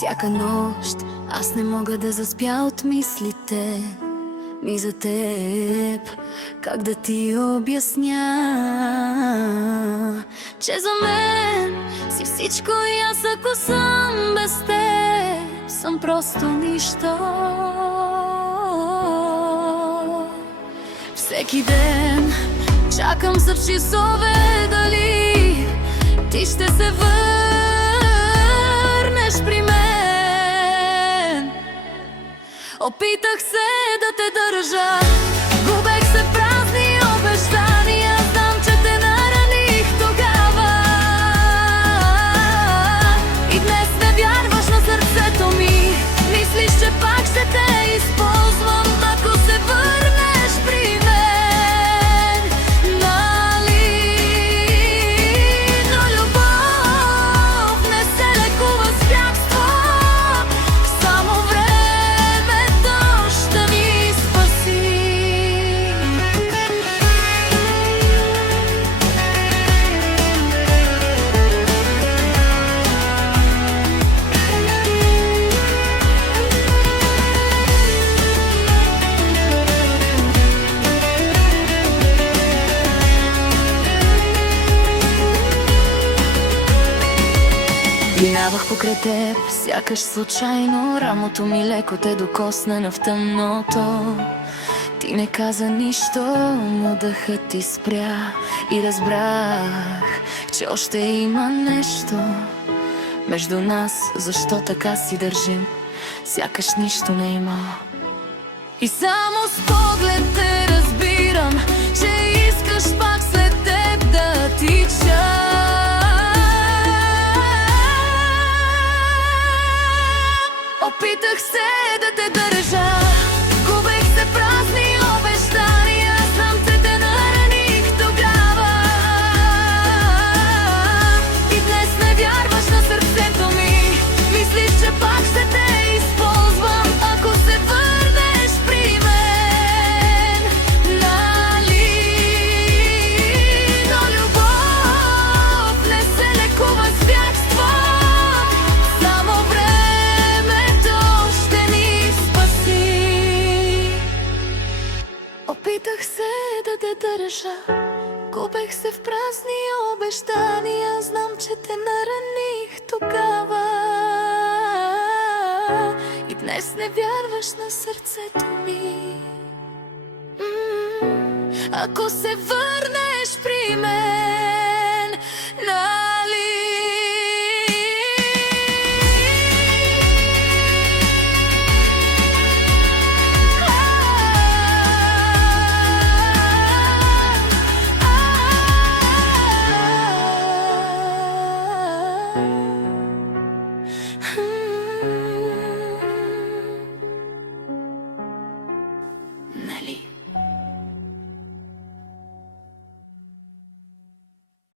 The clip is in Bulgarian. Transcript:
Всяка нощ аз не мога да заспя от мислите ми за теб. Как да ти обясня, че за мен си всичко и аз ако съм без теб, съм просто нищо. Всеки ден чакам с часове дали ти ще се върнеш при мен. Опитах се да те държа, губех се в празни обещания. Знам, че те нараних тогава и днес не вярваш на сърцето ми. Мислиш, че пак ще те използвам, ако се върнеш при мен, нали? Но любов не се лекува с бягство, само времето ще ни спаси. Минавах покрай теб, сякаш случайно. Рамото ми леко те докосна в тъмното. Ти не каза нищо, но дъхът ти спря. И разбрах, че още има нещо между нас. Защо така си държим, сякаш нищо не има. И само с поглед те разбирам, че искаш пак след теб да тича. Опитах се да те държа, губех се в празни обещания. Знам, че те нараних тогава и днес не вярваш на сърцето ми. Мислиш, че пак ще те използвам, ако се върнеш при мен, нали? Но любов не се лекува с бягство, само времето ще ни спаси. Опитах се да те държа, губех се в празни обещания. Знам, че те нараних тогава и днес не вярваш на сърцето ми. Ако се върнеш при мен,